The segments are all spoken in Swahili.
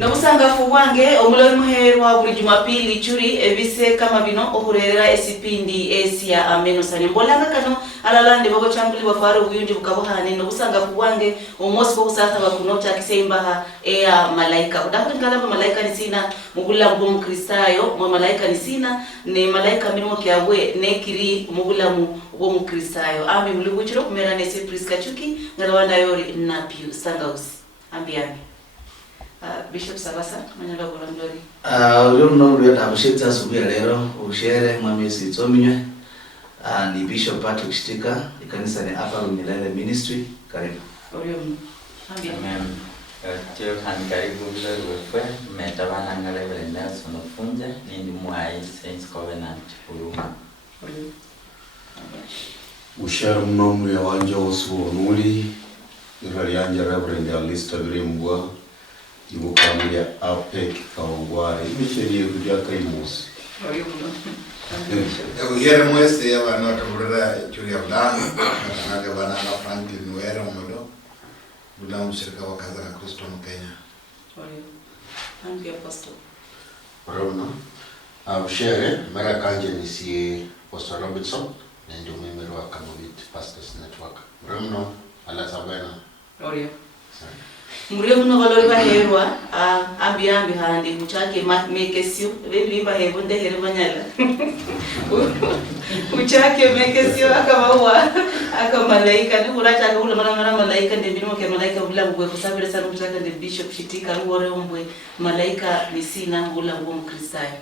Nabusangafu wange omulori muherwa buli Jumapili churi ebise kama bino ohurera esipindi esi ya Amenosanio mbolanga kano alalande babo chambuli bafaro ubuyunji bukabuhane nabusangafu wange omosi bo kusatha bakunota kisembaha ya malaika udakuri ngalamba malaika ni sina mugula mbo mkristayo mwa malaika ni sina ne malaika minimo kiawe nekiri mugula mbo mkristayo ami mluguchiro kumera nese Prisca Achuki ngalawanda yori na piu sangausi ambiani Bishop Sabasa manyalo bolondori uyo no tabushitsa subira lero ushere mwamisi tsominywe ni Bishop Patrick Shtika ikanisa ni Upper Milele Ministry karibu oyo amen tio kan karibu bila wewe metabana ngale benda sonofunja ni mwai Saints Covenant Huruma oyo ushara mnomu ya wanja wasuonuli irali anja Reverend Alista Birembwa imukamia apek kaongware imecheriye kujya kaimusi oyo Yere mwese ya wana taburera churi ya mdana Nage wana na Franklin Wera umedo Bula mshirika wa kaza na Kristo Mkenya oyo Thank you Apostle Rona Ushere mera kanje nisiye Pastor Robinson Nendo memero wa Kamobit Pastors Network Rona ala sabena oyo Muriyo muno valori baherwa ambi handi muchake mekesio bebimba hebonde here banyala muchake mekesio akabawa akamalaika ni uracha akula mara malaika ndi binimo ke malaika bula bugwe kusabira sana muchake ndi Bishop Shitika ngore ombwe malaika ni sina ngula ngo mkristayo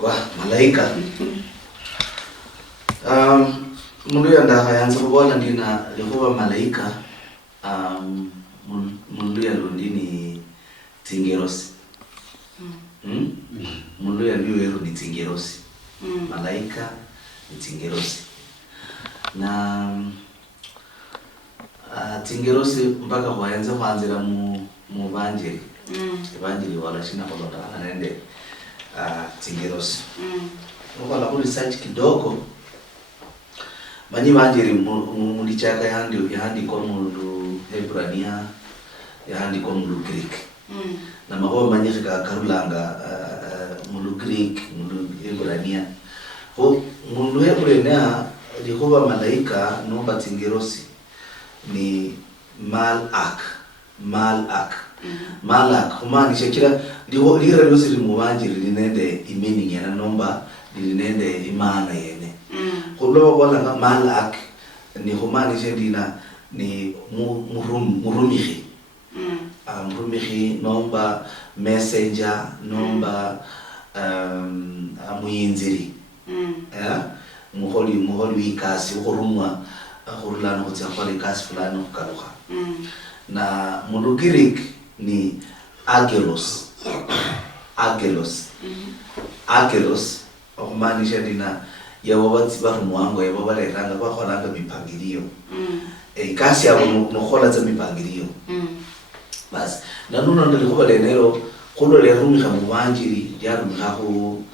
kwa malaika mundu yanda hayanza kubona ndina lekuba malaika mundu ya londini tingerosi mundu ya liwero ni tingerosi malaika ni tingerosi na tingerosi mpaka waenza kwanzira mu banjiri evanjiri wala shina kolonda nende tingerosi ngoba kuli research kidogo manyi banjiri mulichaka yandi kwa mundu Hebrania yahandi kwa mulu Greek na maho manyika karulanga mulu Greek mulu Hebrania ho mulu Hebrania likuwa malaika nomba tingerosi ni malak humaanisha kila lira lyosi limubanjiri linende meaning yana nomba linende imana yene kulo wala malak ni humaanisha ndina ni murumihi murumihi nomba messenger nomba muyinziri muholi wikasi ukurumwa urulano kutsia kwali kasi fulano kaluha na mulu Greek ni agelos okumanisha dina yawabatsi barumwango yababaleranga bakholanga mipangilio kasi yabo nokhola tsa mipangilio basi nanuno ndilikuba lenero kulo lerumika mubanjiri yarumika ku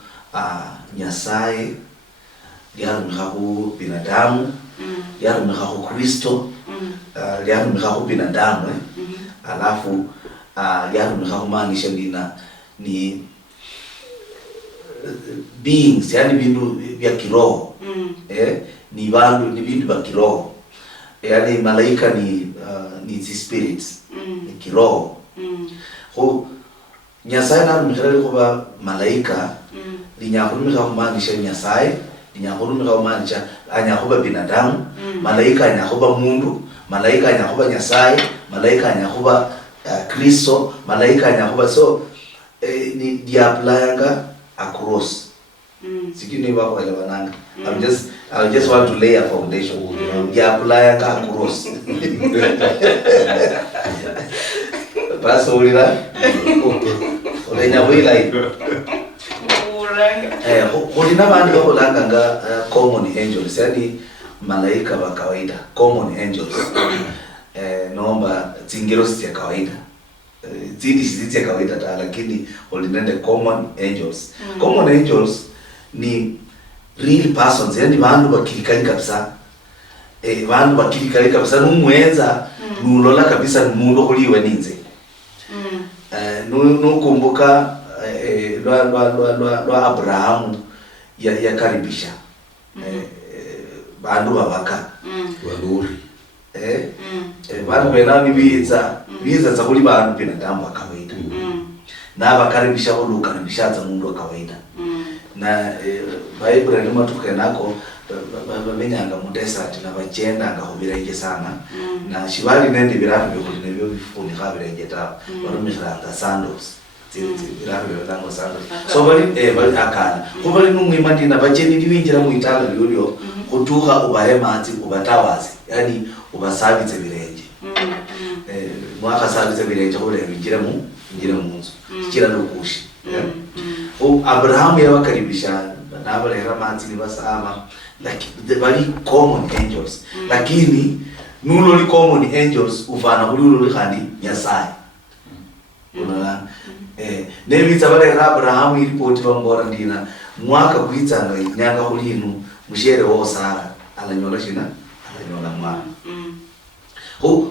Nyasaye yarumika ku binadamu yarumika ku Kristo yarumika ku binadamu alafu yarumika kumaanisha ndina ni beings yani bindu vya kiroho ni bindu vya kiroho yani malaika ni spirits ni kiroho ho Nyasaye na mkirali kuba malaika linyakurumika kumaanisha Nyasaye linyakurumika kumaanisha anyakuba binadamu malaika anyakuba mundu malaika anyakuba Nyasaye malaika anyakuba Kristo malaika anyakuba so ni diaplayanga across sikini wako walewananga I just want to lay a foundation diaplayanga across paso ulira olenya wila ulina bantu bakolanga nga common angels yani malaika wa kawaida common angels nomba tingerosi ya kawaida zidi ya kawaida ta lakini olinende common angels common angels ni real persons yani bantu bakirikali kabisa bantu bakirikali kabisa numwenza nulola kabisa numuntu kuliwe ninze nukumbuka lwa Abrahamu yakaribisha bandu babaka waluri bandu benani biza za kuli bandu binadamu wa kawaida na bakaribisha ulukaribisha za mundu wa kawaida na Bible ndio matuke nako bamenyanga mu desert na bagenda ngahobirenge sana na shibali nende birafu byo kuli nebyo bifuni kabirenge ta barumira sandals birafu byo sandals so bali akana ko bali numwima ndina bageni ndibingira mu itala lyo kutuha ubahemanzi ubatawazi yani ubasabitse birenge mwaka sabitse birenge ko bingira mu nzu kira nokushi Abraham yabakaribisha nabalera manzi nibasama lakini bali common angels lakini nulo li common angels ufana kulo khandi nyasaye unaona nebitsa balera Abraham report bambora ndina mwaka kuitsanga nyanga kulinu mushere wo Sara alanyola shina alanyola mwana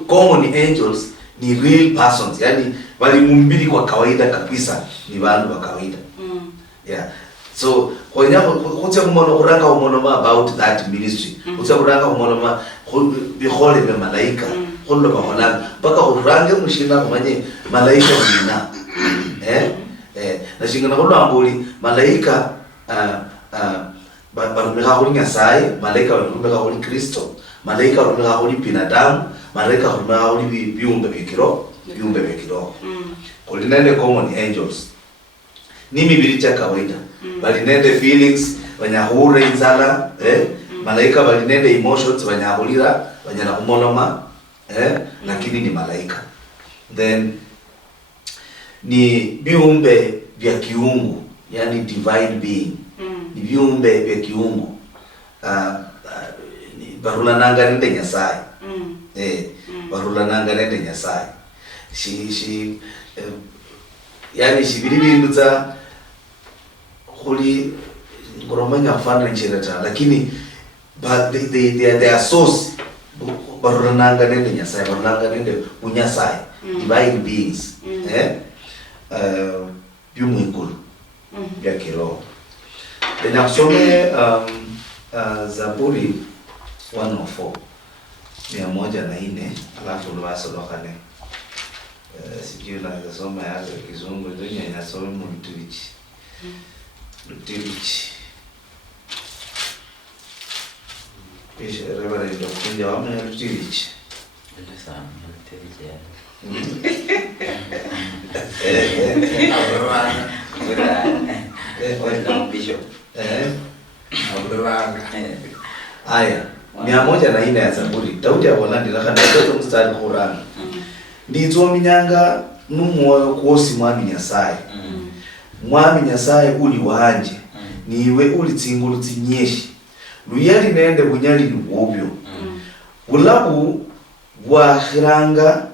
common angels ni real persons yani bali mumbili kwa kawaida kabisa ni bandu wa kawaida yeah so kwa nyako kutse kumono kuranga umono about that ministry kutse kuranga umono ma bihole be malaika kullo ba hola baka urange mushina kumanye malaika dina na shingana kullo ambuli malaika barumeka kuli nyasaye malaika barumeka kuli Kristo malaika barumeka kuli binadamu malaika barumeka kuli biumbe bikiro kuli nende common angels ni mibiri cha kawaida bali nende feelings banyahure inzala malaika bali nende emotions banyahulira banyana kumoloma lakini ni malaika then ni biumbe vya kiungu yani divine being ni biumbe vya kiungu ni barula nanga nende nyasaye barula nanga nende nyasaye shi yani shibiri binduza kuli ngoromanya mfano nchireta lakini but they are source barunanga nende nyasaye barunanga nende unyasaye divine beings byumwikulu bya kiroho tena kusome Zaburi 104 104 alafu lwasodokane sijui na soma yazo kizungu dunia inasoma mtuichi Lutirichi Pisha Reverend Dokunja wame Lutirichi Aya 104 ya Zaburi Daudi abolandi lakana toto mstari Qur'an ndizo minyanga numuoyo kosi mwami nyasaye mwami nyasaye uli wanje niwe uli tsingulutsi nyeshi luyali nende bunyali nubyo ulabu bwakhiranga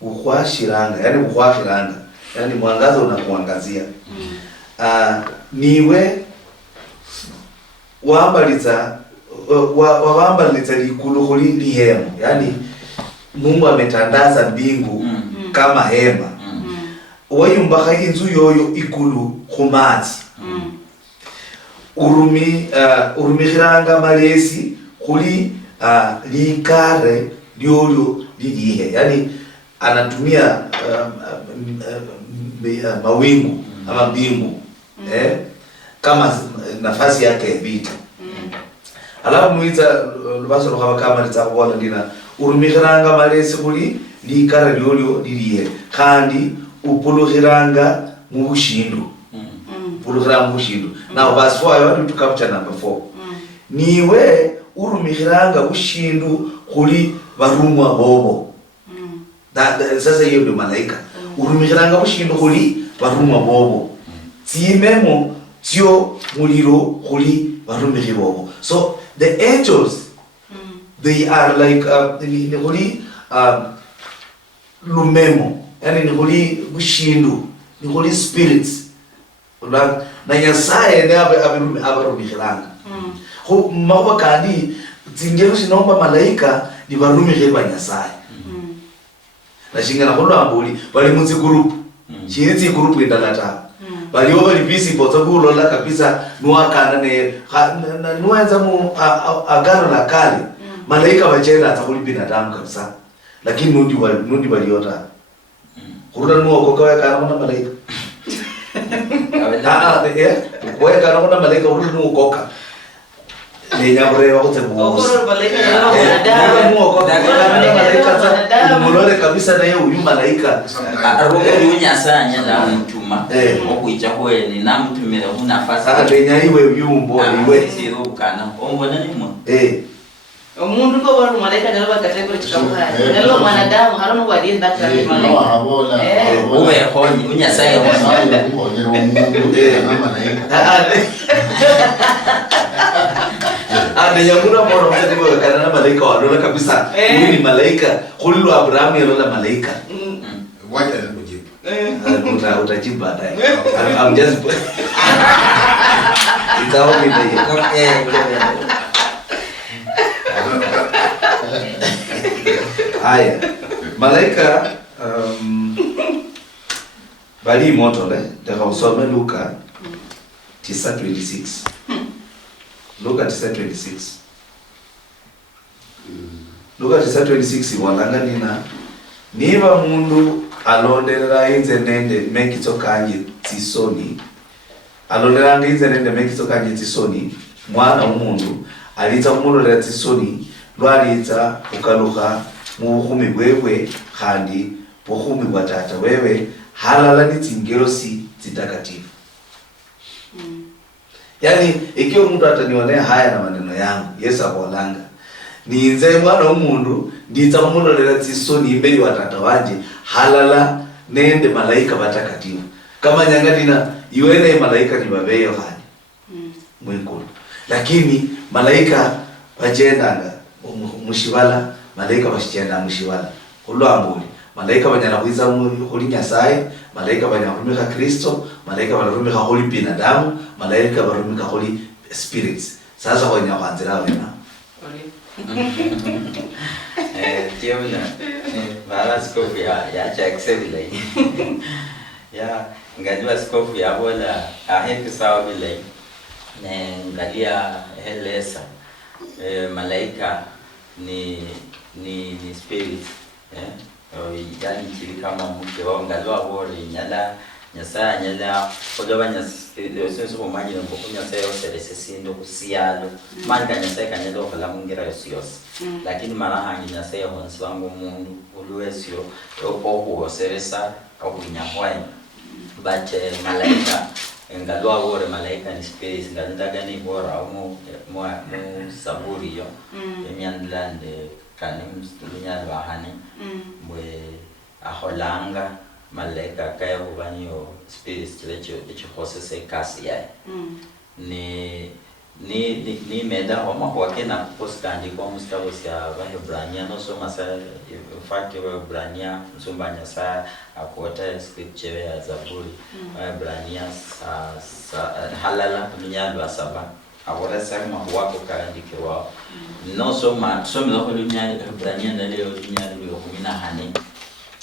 bukhwashiranga yani bukhwakhiranga yani mwangaza unakuangazia niwe wambaliza likulu khuli lihema yani Mungu ametandaza mbingu kama hema wayumbakha inzu yoyo ikulu khumatsi urumikhiranga malesi khuli likare lyolyo lilihe yani anatumia mawingu ama mbingu kama nafasi yake vita alafu muiza lubaso lokaba kama litsakuona ndina urumikhiranga malesi khuli likara lyolyo lilihe khandi upulukhiranga mu bushindu upulukhiranga mu bushindu now verse 4 I want to capture number 4 niwe urumikhiranga bushindu khuli barumwa bobo sasa hiyo ndio malaika urumikhiranga bushindu khuli barumwa bobo tsimemo tsyo muliro khuli barumikhi bobo so the angels they are like khuli lumemo yani khuli bushindu khuli spirits na nyasaye ne abarumikhiranga khu mawa kandi tsingero shinomba malaika ni barumikhi ba nyasaye na shingana kulwambuli bali muzi group chirizi group indalata bali bali visible tabulo la kabisa nuakana ne nuanza mu agano la kale malaika wachenda atakuli binadamu kabisa lakini nundi waliota kuruna nuokoka kana kuna malaika kwa kana kuna malaika kuruna nuokoka Nyamure wakati Okoro malaika na wanadamu. Mulole kabisa na yeye huyu malaika. Aroga dunya sanya na mtuma. Okuicha kwe ni na mtumira huna nafasi. Atenya iwe huyu mbona iwe siro kana. Ombona ni mwa. Omundu ko bari malaika nalo bakategori chikamuhari. Nalo mwanadamu harono wali ndaka ni malaika. Uwe honyi unya saya honyi. Nyamura moro mtatiwa kana na malaika walola kabisa. Huyu ni malaika. Khullu Abraham yalola malaika. Wacha nikujibu. Utajibu baadaye. I'm just itaomi haya malaika bali moto le ndaka usome Luka 9:26 Luka 9:26 Luka 9:26 walanga nina niba mundu alonderera inze nende mekitokanye tisoni alonderera inze nende mekitokanye tisoni mwana w'umundu alita kumulolera tisoni lwalita ukaluka mu bukhumi bwewe khandi bukhumi bwa tata wewe halala ni tingerosi zitakatifu. Yani ikiwa mtu atanionea haya na maneno yangu Yesu akwalanga niinze mwana w'umundu ndita kumulolera tisoni imbeli wa tata wanje halala nende malaika batakatifu kama nyangadina iwene malaika ni babeyo hani mwikulu lakini malaika bajendanga mushiwala malaika bashitenda mushiwala kulwambuli malaika banyana kuiza kuli Nyasaye malaika banyarumika Kristo malaika barumika kuli binadamu malaika barumika kuli spirits sasa kwa nyakanzira wena Tiona mara skofu ya chaksevile ya ngajua skofu ya bola aheki sawa vile ne ngalia helesa malaika ni spirit yani kiri kama mke wao ngalwa bori nyala Nyasaye nyala kodoba Yesu kumanyi ngo Nyasaye osesesindo kusiyalo manga Nyasaye kanyalo kala mungira yosiyos lakini mara hangi Nyasaye honsi wangu mundu uluwesyo opo oseresa okunyahwai but malaika ngalwa bori malaika ni spirit ngaldaga ni bora au mu saburi yo emyandlande kanim dunya bahani mwe aholanga malaika kaya hubanyo spirits lecho hose se kasi ya ni meda homa kwake na postandi kwa mustabo sia Wahebrania no so masa fact Wahebrania msumbanya saa akota scripture ya Zaburi Wahebrania halala dunya lwa saba awara sema wako kaandike wao no so mlo dunya Wahebrania na leo dunya lwa 18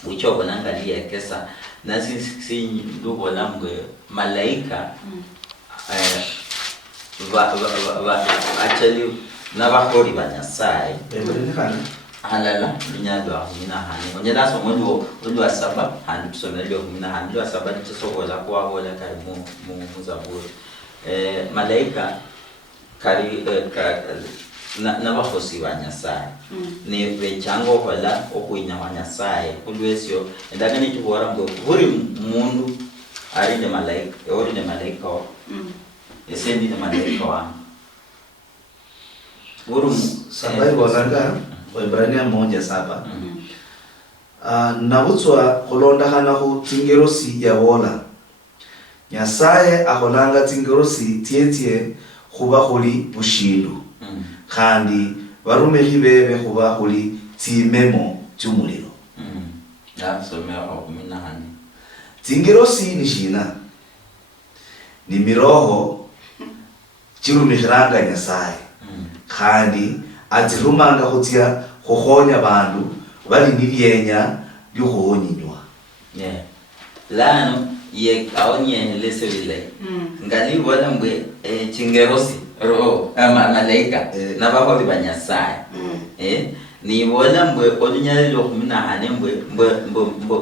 wicho banangalia kesa na si ndugo lamwe malaika actually na bakori banyasaye halala dunyadwa 18 onyela so mwe asaba handi tusomelo 18 asaba tisokoza kwa hola karimu mu Zaburi malaika kari na bahosi banyasaye ni bechango hola okuinya banyasaye kulwesyo ndaga ni tubora ngo buri mundu ari ne malaika ori ne malaika esendi ne malaika wa buru sabai bonanga Waebrania 1:7 nabutswa kolonda hana hu tingerosi ya wola Nyasaye aholanga tingerosi tietie kuba huli bushindu kandi barume hibebe kuba huli timemo cyumuriro somea okuminahani tingerosi ni shina ni miroho chirumishiranga Nyasaye kandi atirumanga kutia hohonya bandu bali nilienya byohonywa yeah lano ye aonye lese vile ngali wala mbwe chingerosi ro malaika na bako banyasaya ni wala mbwe olunyale lo kumina hane mbwe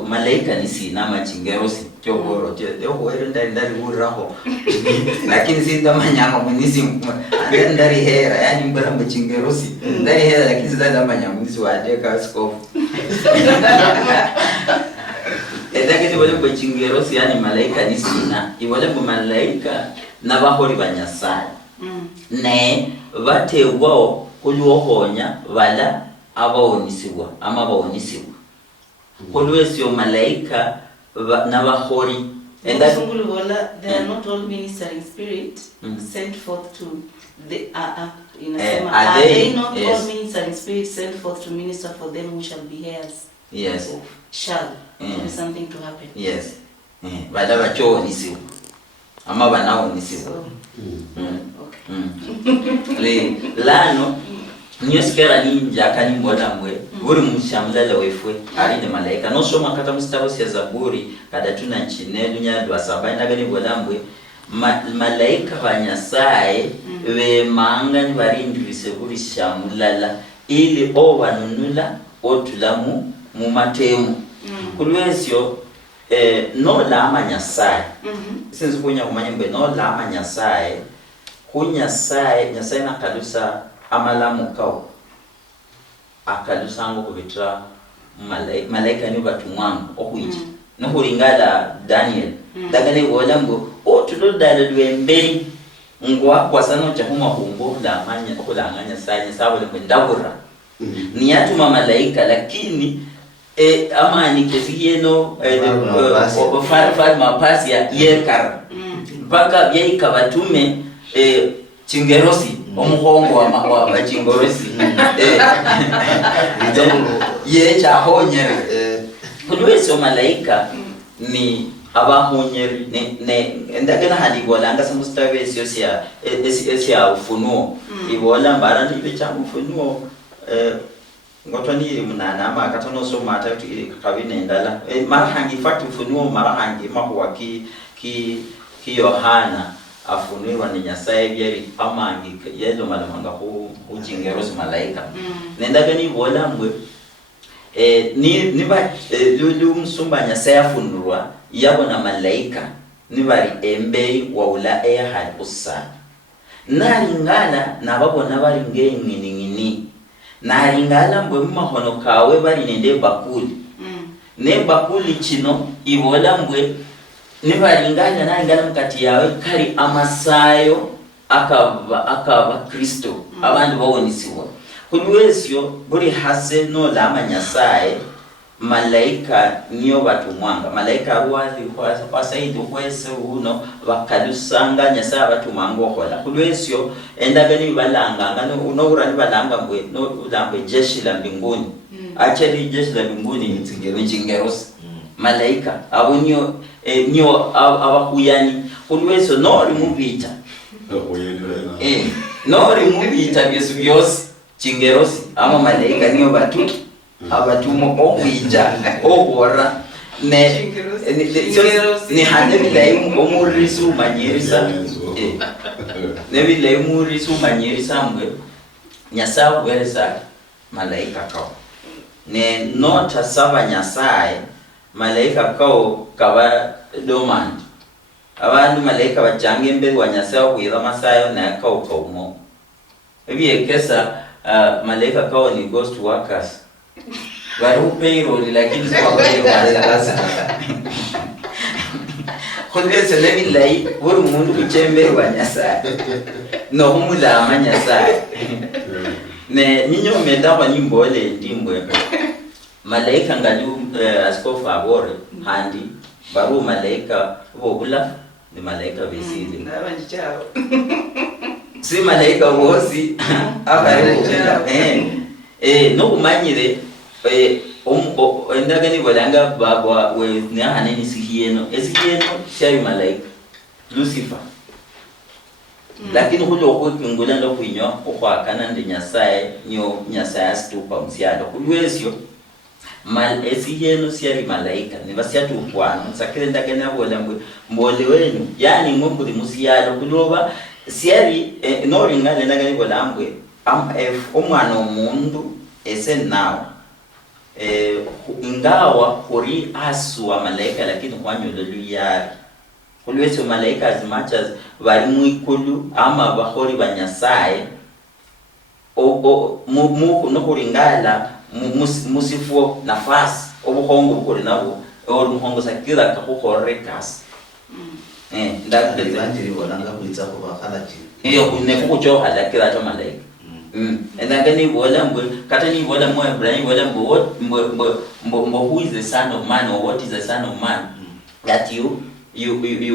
malaika ni sina machingerosi chokoro yo ndari uraho lakini sinda manyama munisi ndari hera yani mbara machingerosi ndari hera lakini sinda manyama munisi wadeka skofu Edakete wale kwa chingerosi yani malaika ni sina iwale kwa malaika na bahori banyasaya ne bate wao kuliwohonya wala abawonisiwa ama bawonisiwa kulwesyo malaika na bahori and that they are not all ministering spirit sent forth to they are they not all ministering spirit sent forth to minister for them who shall be heirs yes shall there is something to happen yes bala bachonisiwa ama banawonisiwa le lano nyesikera ninja kani mbona mwe buri mushamlala wefwe ari ne malaika no soma kata mustabo sia zaburi kada tuna chinelu nyadwa saba ndagani bola mwe malaika banyasaye be mangani barindise buri shamlala ili owanunula otulamu mu matemu kulwesyo no la amanyasaye sinzi kunya kumanya mbe no la amanyasaye kunyasaye nyasaye nakalusa amalamu kao akalusango kubitra malaika ni batumwango okuija no huringala Daniel dagane wolambo otulodala lwemberi ngwa kwasano chahuma kumbo la manya okulanganya sanye sabole kwendabura ni yatuma malaika lakini amani keziyeno far mapasi ya yekar mpaka byaika batume chingerosi omuhongo wa chingerosi ye cha honyere kulwese malaika ni abahonyeri ne ndagena hadi bolanga samustawe siosia esia ufunuo ibola mbarani ibe cha ufunuo ngotoni munana ama katono so mata kabine ndala marahangi fatu ufunuo marahangi mahuwa ki Yohana afunirwa ni nyasaye byari amangi yedo malamanga ku jingerosi malaika nendaga ni bola mwe ni ba lulu msumba nyasaye afunirwa yabo na malaika ni bari embei wa ula hal usa naringala nababona bari ngengini naringala mwe mahono kawe bari nende bakuli ne bakuli chino ibola mwe nibaringanya nangala mukati yawe kari amasayo akaba Kristo abandi bawonisiwa kulwesyo buri hase no la amanyasaye malaika niyo batumwanga malaika ruwazi kwa saidi kwese uno bakalusanga nyasaye batumwanga okola kulwesyo endagani balanga ngano uno urani balanga mbwe no udambwe jeshi la mbinguni acheli jeshi la mbinguni ni chingerosi malaika abonyo nyo abakuyani kulweso nori mubita nori mubita byose chingerosi ama malaika niyo batu abatumo okwija obora ne ni hande bilayimu omurisu manyirisa ne bilayimu risu manyirisa mwe nyasaye weresa malaika kao ne nota saba nyasaye malaika kao kaba domand abantu malaika bajange mbere wa nyasaye kuira masayo na kao kaumo ebiye kesa malaika kao ni ghost workers waru payroll lakini kwa payroll khonese lebi lai wuru mundu kuchembe wa nyasaye no humula amanyasaye ne ninyo menda kwa nyimbole ndimbwe malaika ngalu askofa abore handi baru malaika bobula ni malaika besili ndabanje chao si malaika wosi akare no kumanyire endagani balanga baba we ne haneni sihieno shayi malaika Lucifer lakini hulo kwingula ndo kwinyo kwa kana ndi nyasaye nyo nyasaye stupa msiado kulwesyo mal esiyeno siyari malaika ni basiyatu kwano sakire ndagena bola mbole wenu yani ngombe musiyalo kuloba siyari no ringale ndagani bola ambwe omwana omundu esenawo ingawa kuri asu wa malaika lakini kwanyolo luyari kulwese malaika as much as bari muikulu ama bahori banyasaye mu no kuringala musifo nafasi obuhongo bukuri nabo oruhongo sakira kakuhorekas ndakule banjiri bolanga kuitsa ko bakalaji iyo kunekucho halakira cho malaika endangani bola mbo katani bola mo Ibrahim bola mbo who is the son of man or what is the son of man that you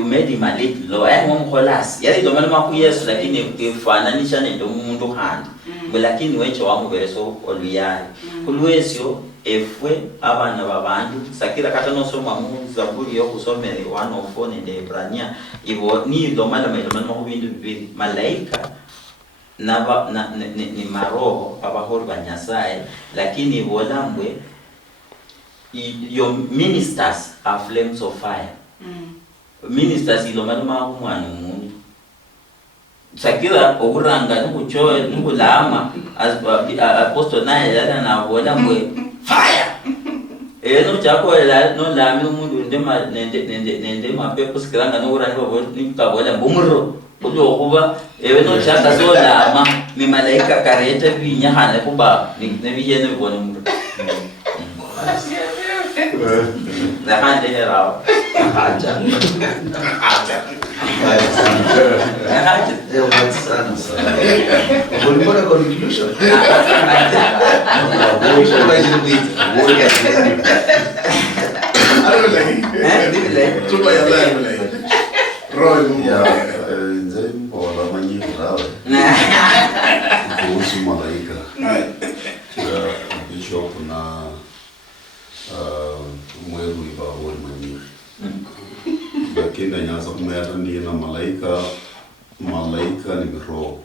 made him a little low and one holas yali ndo mama ku Yesu lakini kufananisha nendo mundu handi lakini wecho wamubereso oluyali kulwesyo efwe abana babantu sakira katano soma mu zaburi yo kusomera 104 nende Ebrania ibo ni ndo mama ku bindu bibiri malaika ni maroho abahori banyasaye lakini bolambwe your ministers are flames of fire. Ministers ilomana umwana umuntu sakira okuranga nukucho nukulama as apostle naye yana nabola mwe fire no chako no lami umuntu nende mapepo sikiranga no urani babo nikabola mbumuro kulo kuba no chaka so lama ni malaika kareta binyahana kuba ni biyene bibona umuntu la hande herao acha leo sana sana ulipona conclusion tupa ya leo roho nze mbola manyi rawe kuhusu malaika bishop na mweru ibawori manyi lakini nyanza kumera ndiye na malaika ni roho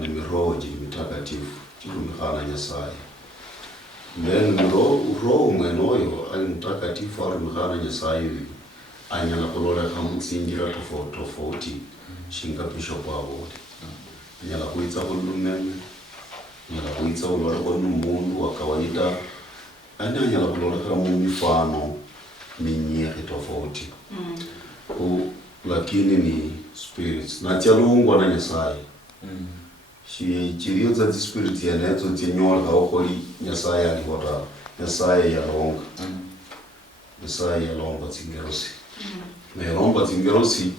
ni roho jini mitakatifu chikumikana nyasaye mbeni roho mwenoyo ali mtakatifu ari mikana nyasaye anyala kulola kamutsingira tofauti shinga bishop awodi anyala kuitsa kulumeme anyala kuitsa ulwala kwa mundu wa kawaida anyala kulola kama mifano minyeri tofauti lakini ni spirits na chalungwa na nyasaye chiriyo za spirit ya nezo tinyola okoli nyasaye alihota nyasaye yalonga nyasaye yalonga tingerosi melomba tingerosi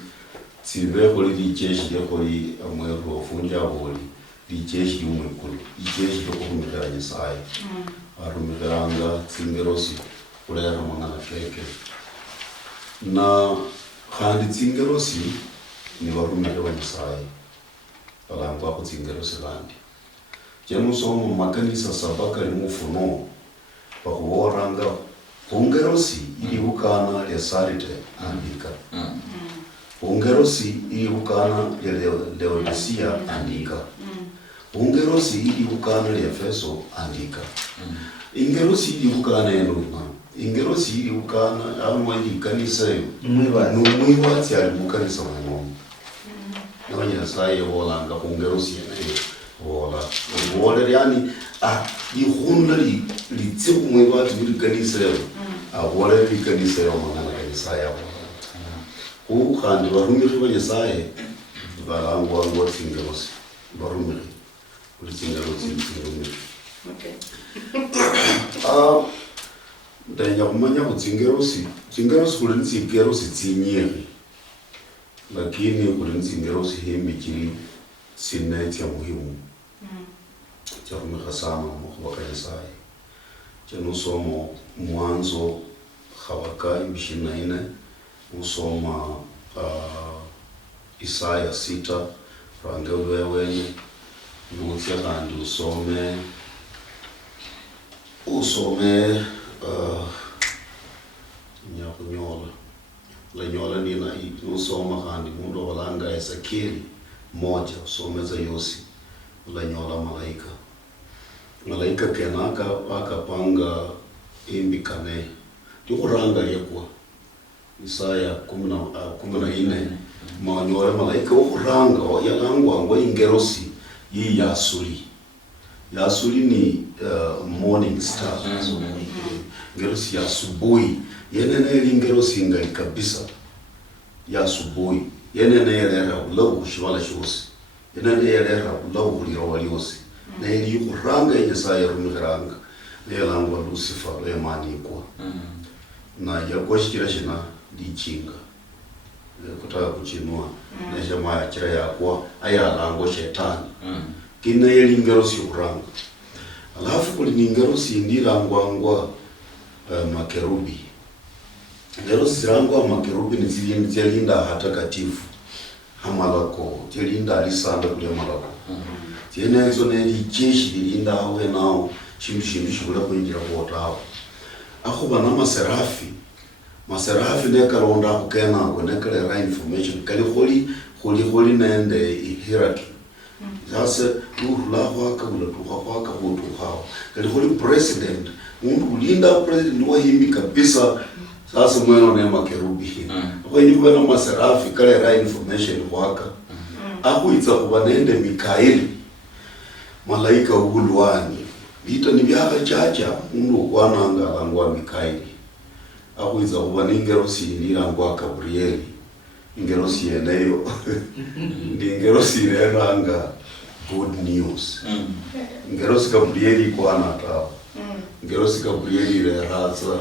tibe koli dijeshi yakoli amweru ofunja boli dijeshi umwekulu dijeshi yokumikira nyasaye arumiranga tingerosi kulera mangana keke na kandi tingerosi ni barumire wa nyasaye balangwa ko tingerosi landi jemu somo makanisa sabaka ni mufuno bakuworanga ungerosi ili ukana ya sarite andika ungerosi ili ukana ya Leodesia andika ungerosi ili ukana ya Efeso andika ingerosi ili ukana ya Luhya ingerosi ili ukana amwali kanisa yo mwiwa tiari mukanisa mwangu nyonya saye wolanga ungerosi na wola yani ihunda litseku mwiwa tibiri kanisa yo wola kanisa yo mwana kanisa ya ku khandi barumiri banyasaye barangwa ngo tingerosi barumiri kuri tingerosi okay ndanya kumanya kutsingerosi kuri ntsigerosi tsinyeri lakini kuri ntsigerosi hemikiri sineti ya muhimu chakumikasana mukubaka nyasaye chanusomo mwanzo Habaka 24 usoma Isaya 6 range wewe nutia kandi usome nyakunyola la nyola ni na usoma kandi mundo walanga Ezekieli 1 usome za Yosi la nyola malaika kenaka akapanga imbikane tukuranga yekwa Isaya 14 maonyore malaika ukuranga yalangwa ngo ingerosi yi Yasuri. Yasuri ni morning star. Ngerosi ya asubuhi yenene lingerosi ngali kabisa ya asubuhi yenene yelera ulau shwala shosi yenene yelera ulau lirawaliosi na yeli kuranga Yesaya rumiranga yelangwa Lucifer lemani kwa na yakwashikira shina dichinga kutaka kuchinua na jamaa yakira yakwa ayalangwa shetani kina yeli ngerosi kuranga alafu kuli ningerosi ndirangwa makerubi. Ngerosi zirangwa makerubi ni zilinda hatakatifu hamalako zilinda alisanda kule malako tiene hizo neli jeshi lilinda hawe nao shindu shibula kuingira kuota hapo akuba na maserafi nekaronda kukena ngo nekale information kali holi nende hierarchy sasa la waka ula tukapaka hutu hao kali holi president mundu ulinda president wa himbi kabisa sasa mweno ne makerubi kwa hiyo kuna maserafi kale information waka akuitsa kuba nende Mikaeli malaika ubulwani bita ni byaka chacha mundu kwananga langwa Mikaeli akuitsa kuba ningerosi ndirangwa Gabrieli ingerosi yeneyo ndingerosi neranga good news ingerosi Gabrieli kwana ta ingerosi Gabrieli rehasa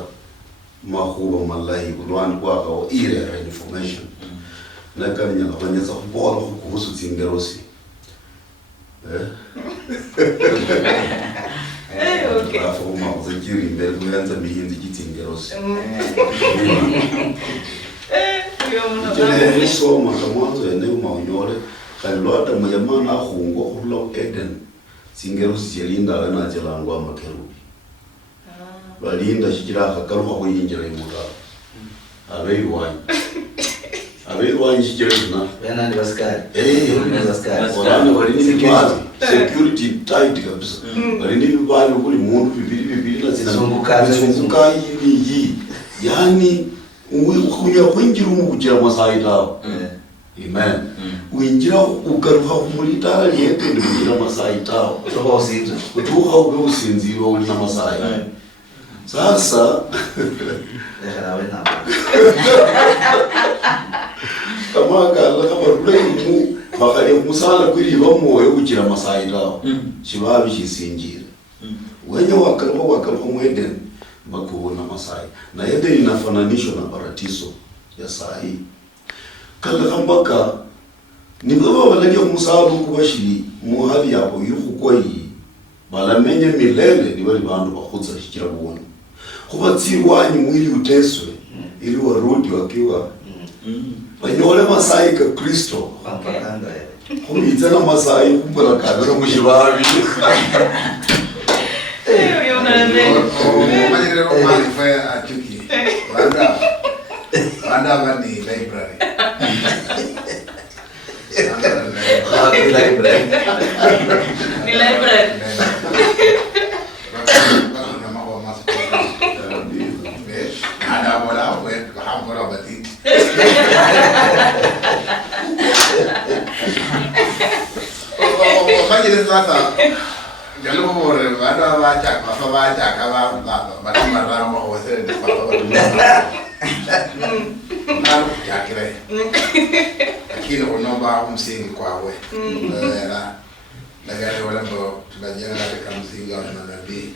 mahuba malai bulwani kwa kwa ile information na kanya abanyeza kubola kuhusu zingerosi okay afuma uzikiri mbele kuanza mihinzi kitingerosi yo soma kamwanzo ene maonyore kalota muyamana ahungo kulo Eden zingerosi yelinda wana jelangwa makerubi balinda shikira akaruka kuyinjira imuka abeirwanyi shikira na bana ndi baskari wana balini bibali security tight kabisa balini bibali kuli muntu bibili na zunguka yi yani ukuya kwinjira umukujira masaita amen winjira ukaruka kumulita yete ndinjira masaita utuha usinziro uli na masaita sasa kama rulemu bakali musala kwiri bamoyo kugira masaita shibabi shisinjira wenye wakalo mweden bakubona masai na yede inafananishwa na paradiso ya sahi kala kambaka nibaba balali musala kubashiri muhali yabo yukukoyi balamenye milele ni bali bantu bakhutsa shikira bubona kuba tsiwanyi mwili uteswe ili warudi wakiwa banyole masai ka Kristo pampakanga kumitsa na masai kumbala kadara mushibabi yo nende Majire Prisca Achuki wanda bani library ni library ada bola we hamora bati majire sasa jalo bore bada baca bada marah mau wese de papa na ya kire akini onomba umsingi kwawe na gari wala ndo tunajenga katika msingi wa nabii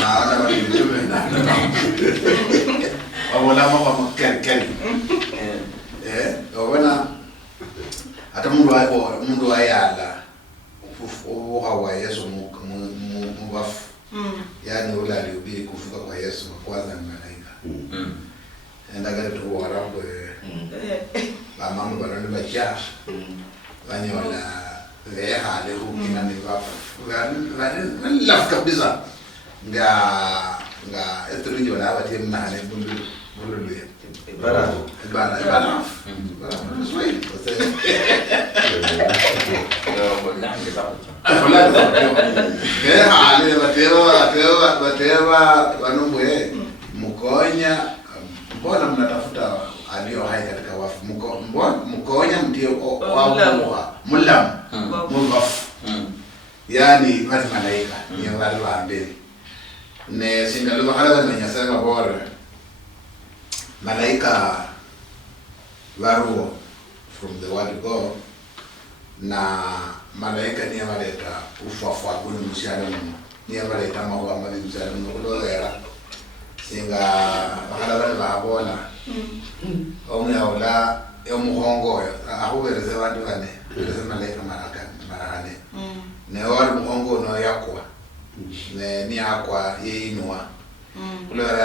na ana wali mtume wala mama ken wana hata mundu ayala uhawa Yesu mubafu yani ule alihubiri kufuka kwa Yesu kwanza ni malaika enda gari tu warambo mama barani bacha banyola leha le hukina ni bafu gani laf kabisa nga eturujo la wati mnane bundu bara Hollande babucho. Hollande babucho. Ale bateva wanumwe Mukonya. Mbona mnatafuta alio hai katika wafu? Mukonya ndio Mulam. Mulwafu. Yani watu malaika ni wale wa mbele. Ne singalo hala na nyasema bora. Malaika waruo from the word go na malaika ni amaleta ufafu akuni msiano ni amaleta mawa mali msiano kulo era singa hala wale wa bona omwe ola emuhongo ahubeleze bantu bane beze malaika marakane ne wale muhongo no yakwa ne ni akwa yeinwa kulo era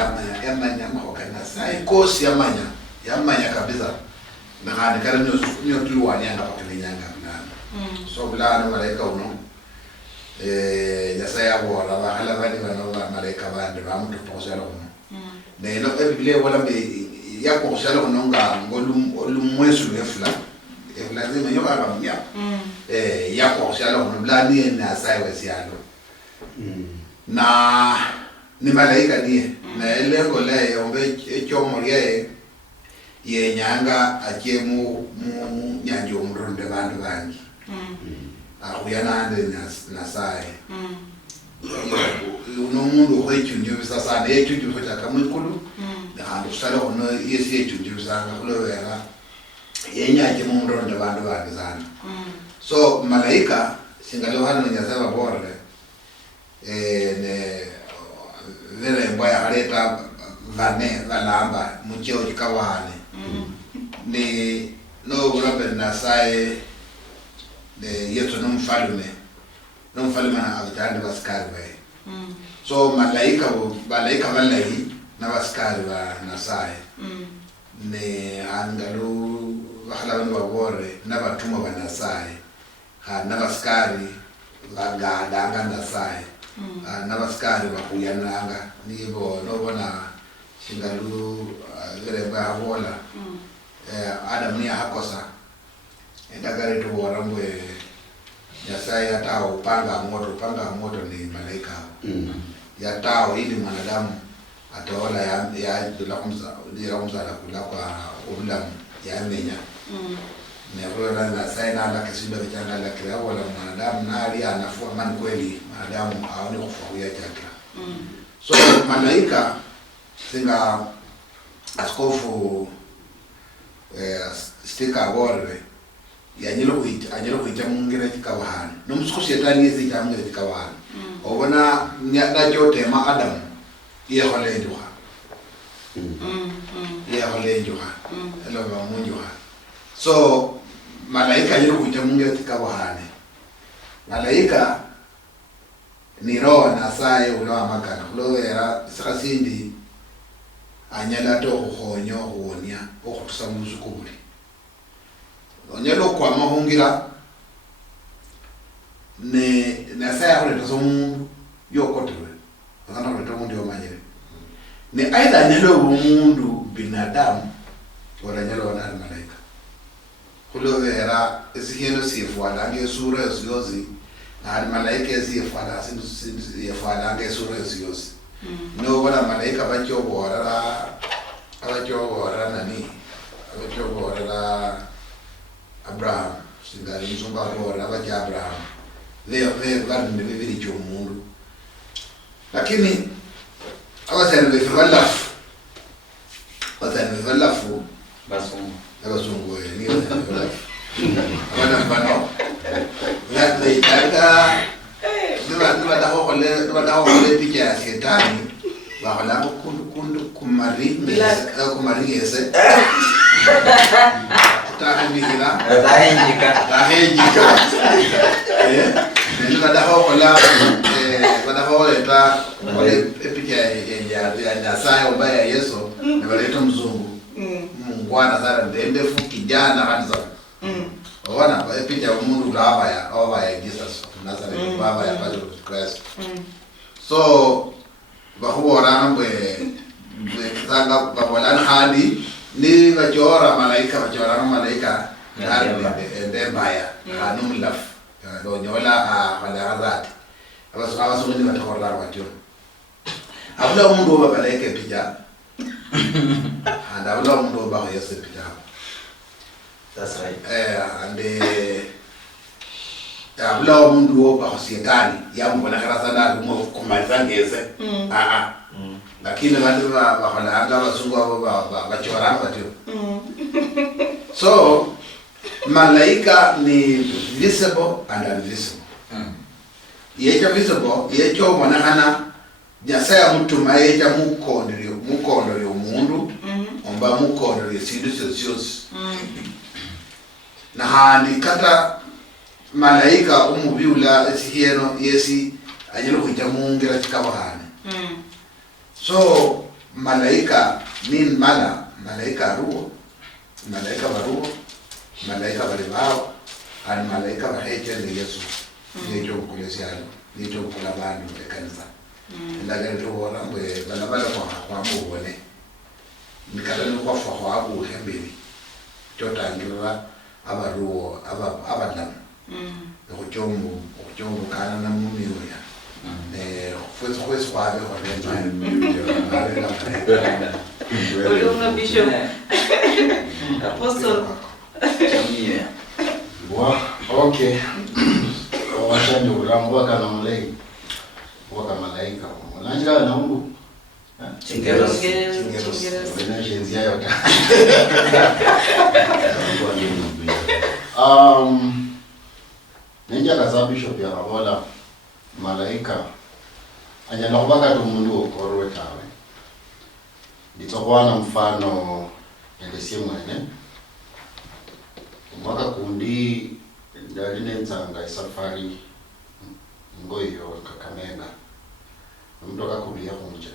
yamanya mahokana sai kosi yamanya kabisa na hadi kare nyo tuwa nyanga pakinyanga na so bulana malaika uno ya saya bora wa hala bani wa malaika bande ba mtu posela uno ne no biblia wala be ya posela uno nga ngolumwesu efla zima yo ba mya ya posela uno blani na sai wesialo na ni malaika ni na lengo le ombe echomorie ye nyanga achemu nyanjo mronde bantu bangi akuyana ande na sai uno mundu hoichunjo bisasa ne chunjo hota kamukulu na handu sala ono yesi chunjo bisanga kulo wera ye nyaje mu mronde bantu bangi sana so malaika singalo hano nyasaba bora ne vile mbaya haleta vane valamba mcheo jikawane ni no Robert Nasai de yeto no mfalume na avitande baskari we so malaika balai na baskari wa Nasai ne angalu bahala wa bore na batuma wa Nasai ha na baskari danga Nasai na baskari bakuyananga nibo no bona singalu gere ba bola Adam ni hakosa endagare to warambwe Yasaya tao panga moto ni malaika ya tao ili mwanadamu ataola ya dilakumza la kula kwa ulam ya menya ne rola na sai na la kisiba vitanga la kila wala mwanadamu na ali anafua man kweli mwanadamu aone kufuia chakra so malaika singa askofu stika borwe anyelo kuita mungere tikawahana nomusuku shetani yezi jamungere tikawahana obona nyada jote ma Adam ye holenjuha elo ba munjuha so malaika anyelo kuita mungere tikawahana malaika ni roho na saye ulo amakana kulo era sakasindi anyala to honyo honya okutusa musukubuli onyelo kwa mahungira ne saya hore to somu yokotewe akana hore to mundu yomanyere ne aidha nyelo mundu binadamu wala nyelo na malaika kulo era esihieno sifuala nge sura yozi na malaika esifuala sindu sifuala nge sura yozi no wala malaika bacho bora nani bacho bora Abraham singali mzunga bora bacho Abraham leo garden de viviri cho mundu lakini awasana befalafu basungu ni wana bano la leitaka Nima daho kole picha ya shetani wala kundu kumari yese tahenjika nima daho kola wadaho leta kole picha ya sayo mbaya Yesu na waleta mzungu mungwana sana ndendefu kijana kanza wana picha ya mundu laba ya Jesus Nazareth baba ya Pastor Christ so bahuora ngwe kitanga babolan hadi ni bachora malaika ngari ende baya hanum laf lo nyola bala razati abasongeni bathola batyo abula umuntu obabaleke pija and abula umuntu oba yese pija. That's right. And abula umuntu oba siyetani yambona karasana kumaliza ngeze lakini abantu bahola abasungu abo bachora batyo. So malaika ni visible and invisible. Yecha visible yecho mwanakana Nyasaya mutuma yecha mukondero mundu omba mukondero sindu sosios na handi kata malaika umubiula esihieno yesi anyelo kuita mungira chikabahane. So malaika mean malaika ruo, malaika baruo, malaika balibao, and malaika baheche ni Yesu. Yecho kulesiano, yecho kulabani kanisa. Ndaga ndohora mwe balabala kwa mubone. Nikala kwa fa abu hembili. Tota ngira abaruo abadam. Okuchomu kana na mumiya. Fue suave Una bishop. Apostle. Okay. Washani urambwa kana malai. Waka malaika. Unajua na Mungu. Chingeros. Unajenzia yote. Ninja kaza bishop ya Kabola malaika anyala kubaka tumundu okorwe tawe nditokwana mfano ngelesiye mwene mwaka kundi ndalinenzanga isafari ngoyo Kakamega mtoka kulia kunje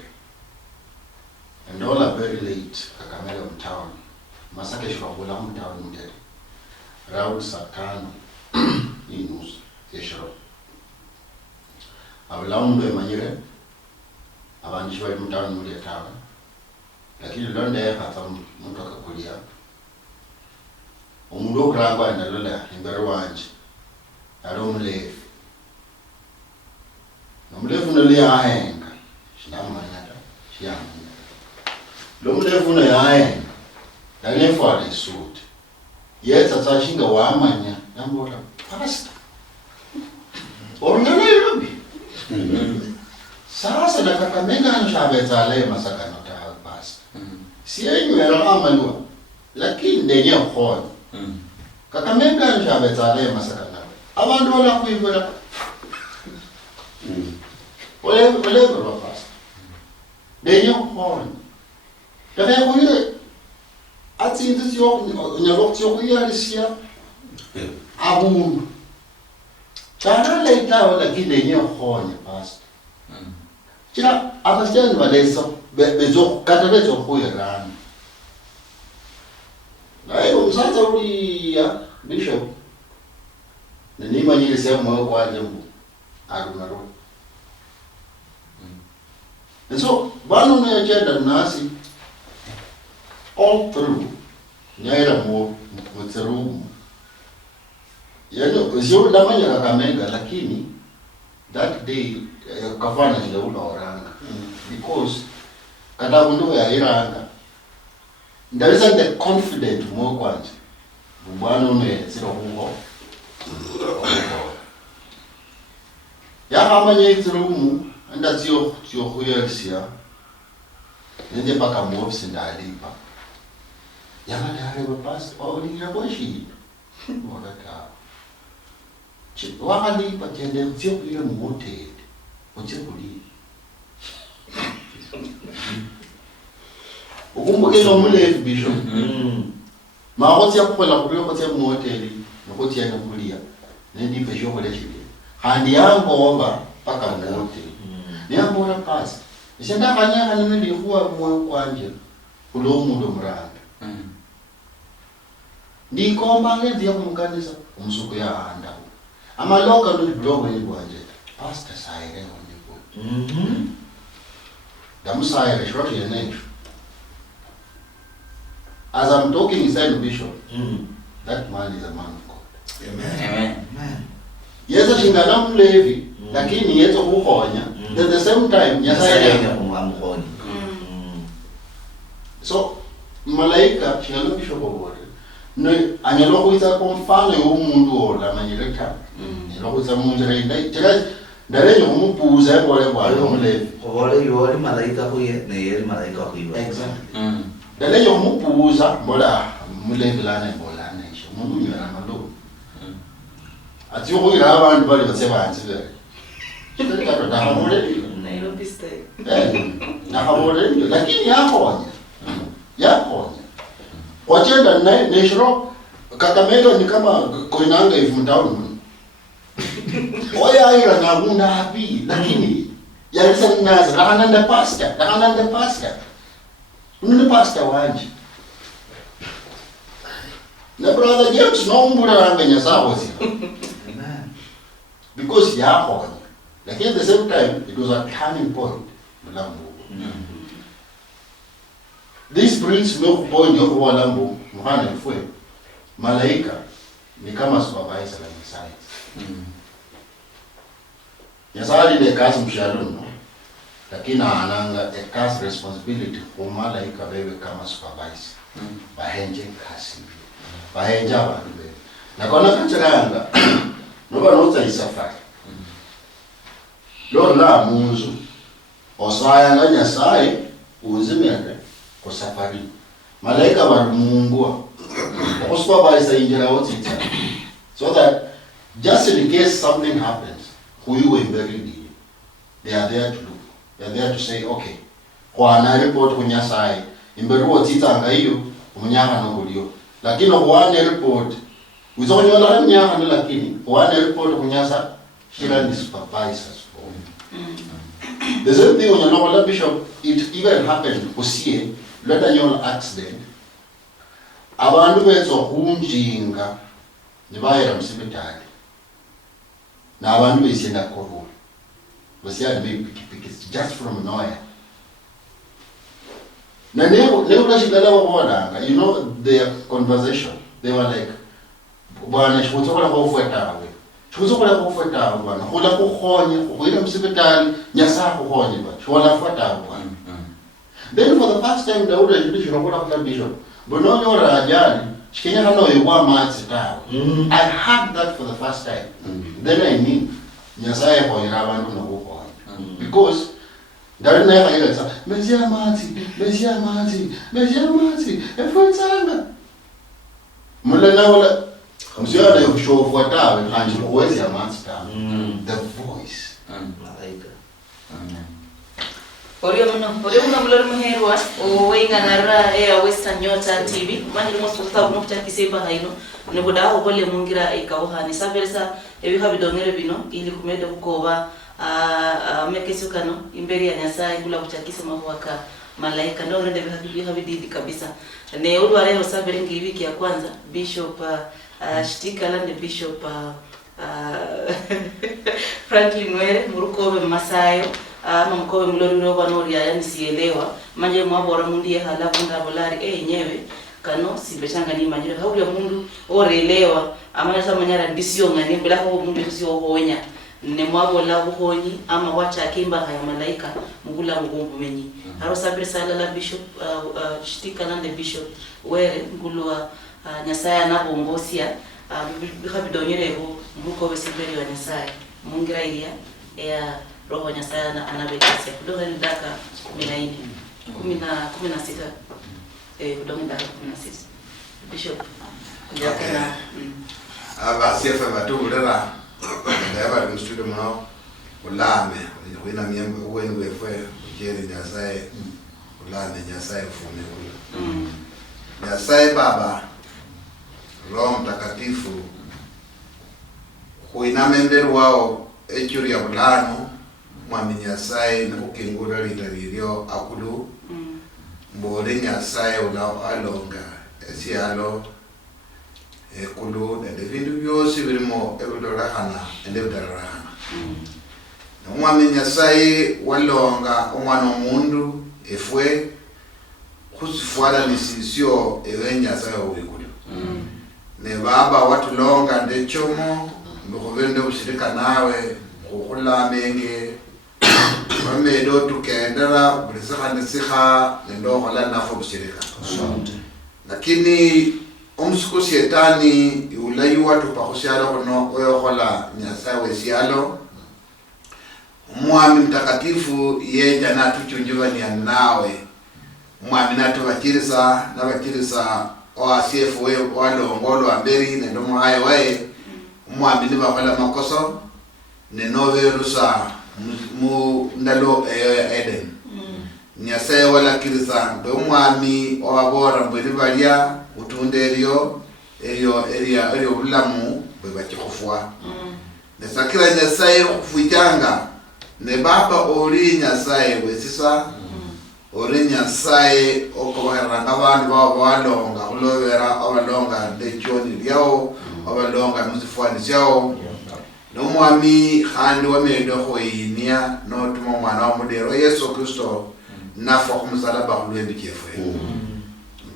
and all are very late Kakamega town masake shwabula town mtete round satano inus yeshro abulaundu emanyire abantu bali mutano muri atawa lakini londe yakatha muntu akakulia umuntu okurangwa ndalola imbere wanje ari umulefu nomulefu noli ahenga shinamanyata shiyamanya lo mulefu no yahenga ndalefu ali suit yetsa tsashinga wamanya nambola pastor orungana ilobi. Sasa na Kakamega nshabetsa le masakano ta basi. Siyenywera amalwa. Lakini ndenye khona. Kakamega nshabetsa le masakano. Abantu bala kuyibona. Ole bro basi. Ndenye khona. Tabe kuyire atsinzi siyo nyalokho kuyalisiya. Abundu. Chana leitawa lakini ndenye khona basi. Kila abasiyani baleso bezo katabezo kuyerana. Naye umsatsa uliya bishop. Nenimanyile semo kwaje mbu arunaro. And so banu na agenda nasi all through nyaira mo mutserumu. Yano sio damanya Kakamega lakini that day kafana ndio unaoranga because kada mundu ya iranga there isn't the confident more kwanje bwana umetsira huko ya hamanye itirumu anda sio kuyelisia nende paka mobsi ndalipa ya bale basi ni raboshi wakata wakalipa tende sio ile mmote Ochekuli. Ukumbuke no mulefu bishop. Maoti yakuphela kubuye kothi moteli nokuthi yena kulia. Nendi pesho kole chile. Handi yango omba paka mote. Niyambona pasi. Isenda kanya kanene lihuwa mwe kwanje. Kulo mundo mranga. Ndikomba ngenzi yakumkanisa umsuku ya handa. Amaloka no blog ni kwanje. Pastor Saire on Damusai is roughly an age. As I'm talking inside the bishop, that man is a man of God. Amen. Amen. Yeso shingana mlevi lakini yeso kuhonya at the same time nyasaye kumamkhoni. So malaika shingana bishop obore no anyalo kuita komfano yomuntu ola manyeleka lo kuita munjira indai tira ndare yo mupuza bole bwalo mlevi Obole yori malaika kuye ne yeri malaika kuyiwa. exactly ndare yo mupuza bola mlevi lana bola nesho mundu nyera malo ati yo kuira abantu bali basebanzi bere shikata ndahamole Nairobi style. ndahamole lakini yahonya kwa chenda neshro Kakamega ni kama koinanga hivi mtauni oya ira na munda hapi lakini yarisa naza lakananda pasta unune pasta wanje na brother James no mbura ranga nyasawo zi because yahonya lakini at the same time it was a turning point mlambo. This brings me up point of Walambo, Muhana Fue. Malaika ni kama supervisor la Nyasaye. Nyasaye ni kazi msharuno. Lakini ananga a cast responsibility kwa malaika wewe kama supervisor. Bahenje kasi. Bahenja abantu be. Na kona kanchanga noba notsa isafari. Lo la munzu. Osaya na Nyasaye uzimende kwa safari. Malaika barumungwa. Supervisor injira otita. So that just in case something happens, who you were very deep, they are there to look. They are there to say, okay, kwa na report kunyasai, imberu otita anga hiyo, umunyaka no kulio. Lakini kwa na report, uzonyo la mnyaka no lakini, kwa na report kunyasa, shila ni supervisors. The same thing when you know bishop, it even happened kusie, leta nyola accident. Abantu betso kunjinga nibayira msibitali. Na abantu besenda korula. Basiya bipiki just from nowhere. Na leo lashidala wabonanga, you know their conversation. They were like, bwana shikutokola kwa ufuatawe. Shikutokola kwa ufuatawe bwana. Kula kuhonya, kuhira msibitali, nyasa kuhonya bwana. Shwala fuatawe bwana. Then for the first time Dauda judicial nakola kwa bishop. Bono rajali shikenya hano yewa matsi tawo. I heard that for the first time. Then I knew nyasaye kwa abantu na kuhonya. Because ndari na yaka yaka mesia matsi efutsanga mulana wala msia na yoshofu atawe kanji kuwezi ya matsi tawo. The voice malaika. Orio muna mulori muherwa owenganara ya Western Nyota TV manje mo sota mo kuchakiseba haino neboda obole mungira ikawhani saberesa ebiha bidongere bino ili kumede kukoba mekesukano imberi ya Nyasaye kula kuchakisa mahwaka malaika ndo ngende biha bididi kabisa ne udwa leo sabere ngibiki ya kwanza bishop Shtika lande bishop Franklin Were murukobe Masayo ama mkowe mlori roba noria yani sielewa manje mwabora mundie hala kunda bolari nyewe kano sibechanga ni manje hauri ya mundu orelewa amana sa manyara ndisio ngani bila ko mundu sio honya ne mwabola buhonyi ama wacha kimba haya malaika mugula mugumbu menyi haro sabir sala la bishop Shtika lande bishop Were ngulwa Nyasaya na bombosia bikabidonyerego mukowe siberi wa Nyasaye mungira ilia ya roho Nyasaye anabekasa kudoga ni daka 14 16 kudoga ni daka 16 bishop ndakana aba sefa batulera ndaba mu studio mao ulame wina miembe wengu efwe jeri Nyasaye ulame Nyasaye fume kula Nyasaye baba Roho Mtakatifu kuinamendero wao echuri ya bulano mwami Nyasaye na ukingura litarilio akulu mbore Nyasaye ula alonga esialo ekulu na vindu byose birimo ebidorahana ende bidarahana na mwami Nyasaye walonga omwana omundu efwe kusifwala nisisio ewe Nyasaye obikulu ne baba watulonga ndechomo mbukuvende ushirika nawe kukula menge wamedo tukendera bulisaka nisiha nendo hola nafo ushirika lakini omsuko shetani ulayi watu pakushalo kono oyo hola nyasawe sialo mwami mtakatifu yeja natuchunjiva ni nawe mwami natubakiriza nabakiriza oasiefu we walongolo amberi nendo mwaye wae mwami nibahola makoso nenove rusa mu ndalo ya Eden nyasaye wala kiriza ndo mwami owabora mbweni balia utunderio erio bulamu bwebakikufwa nesakira nyasaye kufujanga ne baba ori nyasaye wesisa ori nyasaye okobaranga abantu babo balonga ulovera abalonga ndechoni lyao abalonga musifwani syao no mwami khandi wamedo khoyinia no tuma mwana wa mudero Yesu Kristo nafa kumsalaba kulwembi kefwe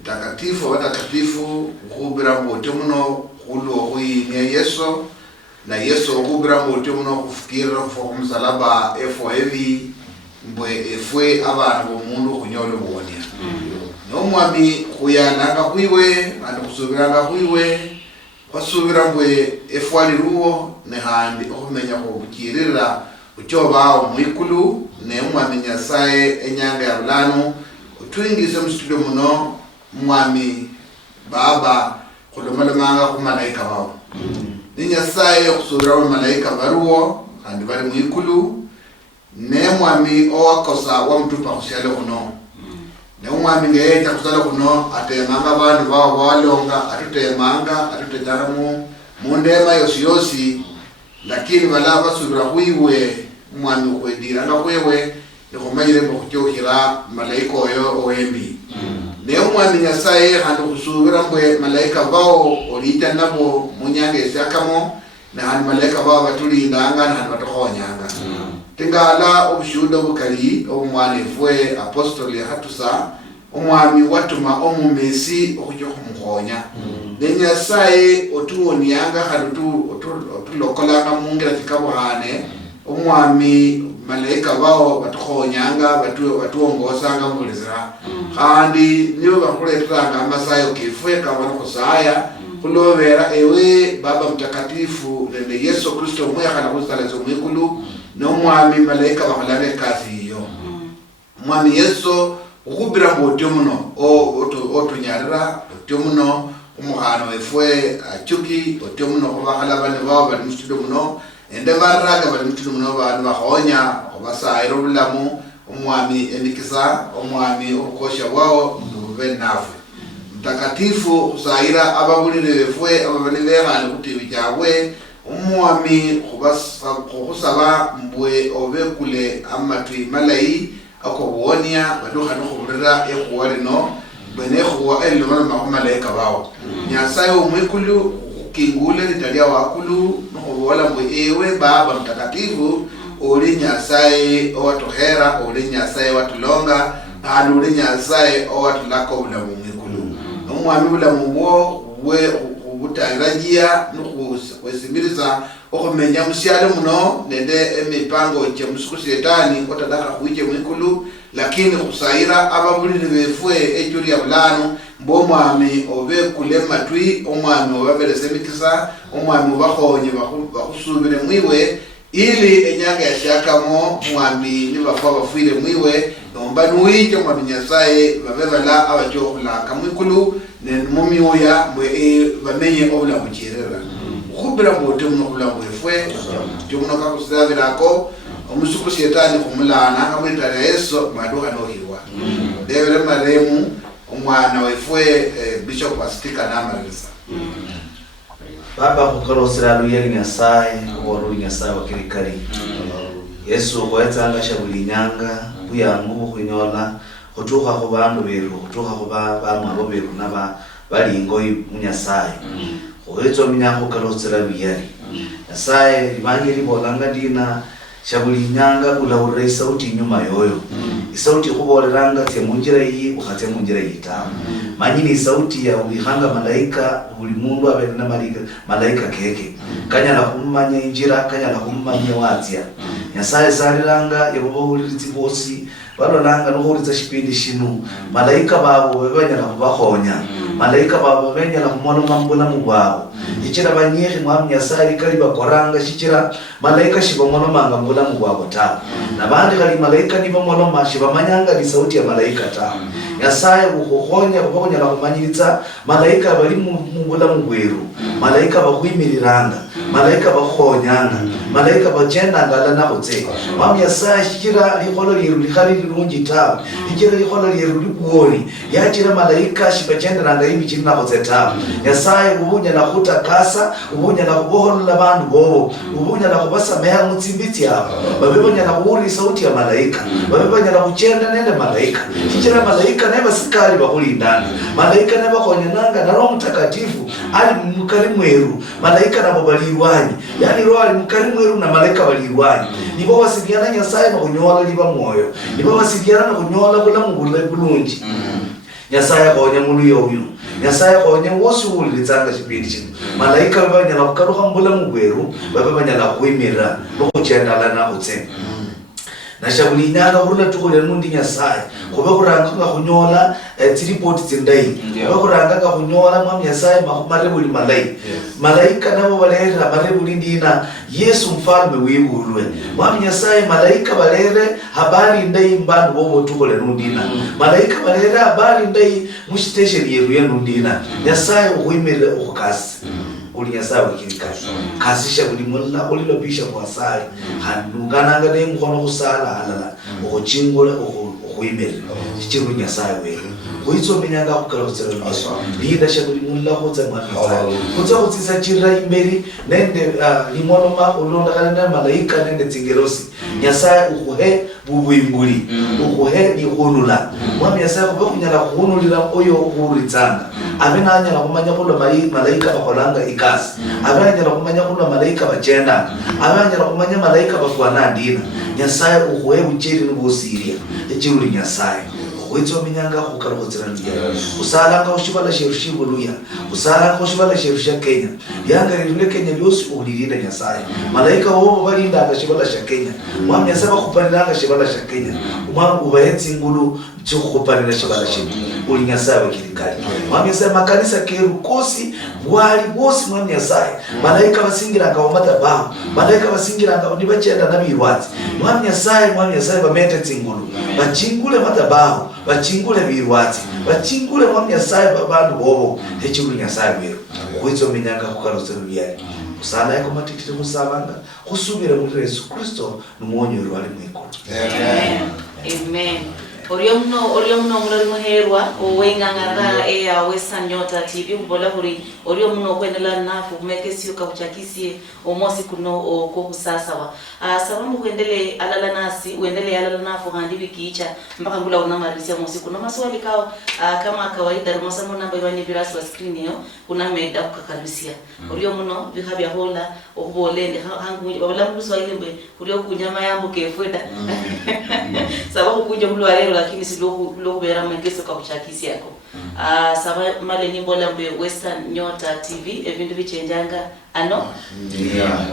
mtakatifu watakatifu khubira mbote muno khulwo khoyinia Yesu na Yesu khubira mbote muno kufikira kufa kumsalaba efo heavy mbwe efwe abana bomundu khunyolo bonia no mwami khuyana khuiwe andi khusubiranga khuiwe kwasubira mbwe efwali ruwo ne handi okumenya ko bukirira uchoba mwikulu ne mwami nyasaye enyanga ya bulano utwingize mstudio muno mwami baba kulomalomanga ku malaika bawo ni nyasaye kusubira wa malaika baruwo handi bali mwikulu ne mwami owakosa wa mtupa kushale kuno ne mwami ngeeta kusala kuno atemanga abantu bawo balonga atutemanga atutejaramu mundema yosi lakini balaba subira kuiwe mwami kwedira nga kwewe nikomanyire mukujokira malaika oyo owembi ne mwami nyasaye handi kusubira mbwe malaika bawo olita nabo munyange sakamo na handi malaika bawo batulindanga na handi batokhonyanga tingala obushuda bukali omwana efwe apostoli hatusa omwami watuma omumesi okujja kumukhonya nenyasaye otuwonianga khalitu otulokolanga mungira tikabuhane omwami malaika bawo batukhonyanga batuongosanga mulizira khandi nibo bakhuleteranga amasayo kefwe kabona khusaya khulobera ewe baba mtakatifu nende Yesu Kristo mwekhala khusalazo mwikulu nomwami malaika bakholanga ekasi iyo mwami Yesu ukubira mbote muno otunyarira ote muno umuhano wefwe Achuki ote muno kubakhala bane bawo bali mstudio muno ende baraga bali mstudio muno bantu bakhonya obasayiro bulamu omwami emikisa omwami okosha wawo nubenafu mtakatifu usayira ababulire befwe ababane behane kutibi jabwe omwami khubasaba mbwe obekule amatwi malayi akobonia baduha no khurira ekhwalino bene khwa elomana malaika bawo nyasaye umwikulu kingule litalia wakulu no wala mbwe ewe baba mtakatifu oli nyasaye owatohera oli nyasaye watulonga andi oli nyasaye owatulako bulamu mwikulu nomwami bulamu bwo we ubutarajia nukusimiriza okumenya musyalo muno nende emipango kye musuku shetani otadaka kuije mwikulu lakini kusayira ababulire befwe ejuri ya bulano mbo mwami obe kule matwi omwami obabelese mikisa omwami bakhonye bakhusubire mwiwe ili enyanga yashakamo mwami nibafa bafwire mwiwe nomba nuije mwami nyasaye babebala abachokhulaka mwikulu nemumioya mbwe bamenye obulamu kirera khubira mbote muno khulamu efwe tumuno kakusabirako omusuku shetani khumulana kamwitara Yesu maduka nohiwa devere maremu omwana wefwe Bishop Astika namarisa baba kukorosera Luhya nyasaye oru nyasaye wakirikari Yesu kwetanga shabulinyanga buyangu khunyola khutukha khu bandu beru khutukha khu bamwe beru naba balingo munyasaye khwetso minyakho kalosera Luhya nyasaye libange libolanga dina shabuli nyanga ulaure sauti nyuma yoyo sauti kuboleranga te munjira iyi ukate munjira yita manyini sauti ya ulihanga malaika ulimundu abena malaika keke kanya na kumanya injira kanya na kumanya wazia nyasaye saliranga yebo ulitsi bosi balonanga no kuritsa shipindi shinu malaika babo bebanya na kubahonya malaika babo benya na kumona mambona mubabo ichira banyehe mwami nyasaye kali bakoranga shichira malaika shibamona manga mbona mubabo ta nabandi kali malaika nibo mono mashiba manyanga ni sauti ya malaika ta nyasaye ukuhonya bakonya na kumanyiritsa malaika bali mungula mugweru malaika bakwimiriranga malaika bakhonyanga malaika bajenda ngala na kutse mwami nyasaye shichira likolo liru likhali lungi ta ichira likolo liru likuoni yachira malaika shibajenda nanga ibi china kutse ta nyasaye ubunya na kutakasa ubunya na kubohola bantu bobo ubunya na kubasameha mutsimbiti apa babebonya na kuuri sauti ya malaika babebonya na kuchenda nende malaika kichira malaika neba sikali bakulindana malaika neba konyananga na Roho Mtakatifu ali mkalimweru malaika na babalirwanyi yani roho ali mkalimweru na malaika balirwanyi nibo wasiliana nyasaye bakunyola liba moyo nibo wasiliana na kunyola bula mungule bulungi nyasaye konye mulu yoyu nyasaye konye wosi ulitsanga chipindi chino malaika babanya na kukaruka mbula mugweru babanya na kuimira nokuchenda lana kutse na shabuli nyanga kurula tukole nundi nyasaye kuba kuranga kunyola report tsindai kuba kuranga kunyola mwami nyasaye marebuli malai malaika nabo balera marebuli ndina Yesu mfalme wibulwe mwami nyasaye malaika balere habari ndai mbandu bobo tukole nundina malaika balere habari ndai mushitesheni yeru yenundina nyasaye ukwimira ukukasi uli nyasaye wakirikasi kasisha kuli mulla uli lobisha kwa sai hanungana ngade mkono kusala halala ukuchingula ukuimira chichiru nyasaye wewe kuitso menyanga kukala kutsera Yesu lida shakuli mulla kutsa mwana kutsa kutsisa chira imberi nende limono ma ulonda kana malaika nende tsingerosi nyasaye ukuhe bubuimbuli ukuhe ni kunula mwami nyasaye kubakunyala kunulira oyo kuritsanga abenanya na kumanya kulo malaika bakolanga ikasi abanya na kumanya kulo malaika bajenda abanya na kumanya malaika bafwana ndina nyasaye ukuhe buchiri n'ubusiriya echiruri nyasaye kuitso minyanga kukala kutsira ndiya usalanga ushibala sherushimbo Luhya usalanga ushibala sherusha Kenya yanga rile Kenya lyosi ulirinda nyasaye malaika wobo balinda ngashibala sha Kenya mwami yasaba kupaniranga shibala sha Kenya umwana ubahetsi ngulu cyo kupanira shibala sha uli nyasaye kirikali mwami yasaba makanisa kerukosi wali bosi mwami nyasaye malaika basingira ngawamata ba malaika basingira ngawo nibachenda nabirwatsi mwami nyasaye bamete tsingulu bachingule matabaho bachingule birwatsi bachingule mwami nyasaye babandu bobo hechuru nyasaye wewe kuitso minyanga kukarutsero byari usana yako matikiti musabanga kusubira muri Yesu Kristo numwonyero ali mwiko amen Oriyo mno mulori muherwa owengangara ya Western Nyota TV mbola huri oriyo mno kwendela nafu kumekesi ukabuchakisie omosi kuno ko kusasawa sababu kuendele alala nasi uendele alala nafu handi wiki icha mpaka ngula unamarisia omosi kuno maswali kao kama kawaida rumosamo namba ibani virasi wa screen yo kuna meda kukakaribisia oriyo mno bihabya hola okubolende hangu wala mbuso ilembe oriyo kunyama yambo kefweda sababu kunja mulu alero lakini si logo bera mengese kwa kuchakisi yako saba male nimbo lambe Western Nyota TV ebindu bichenjanga ano yeah.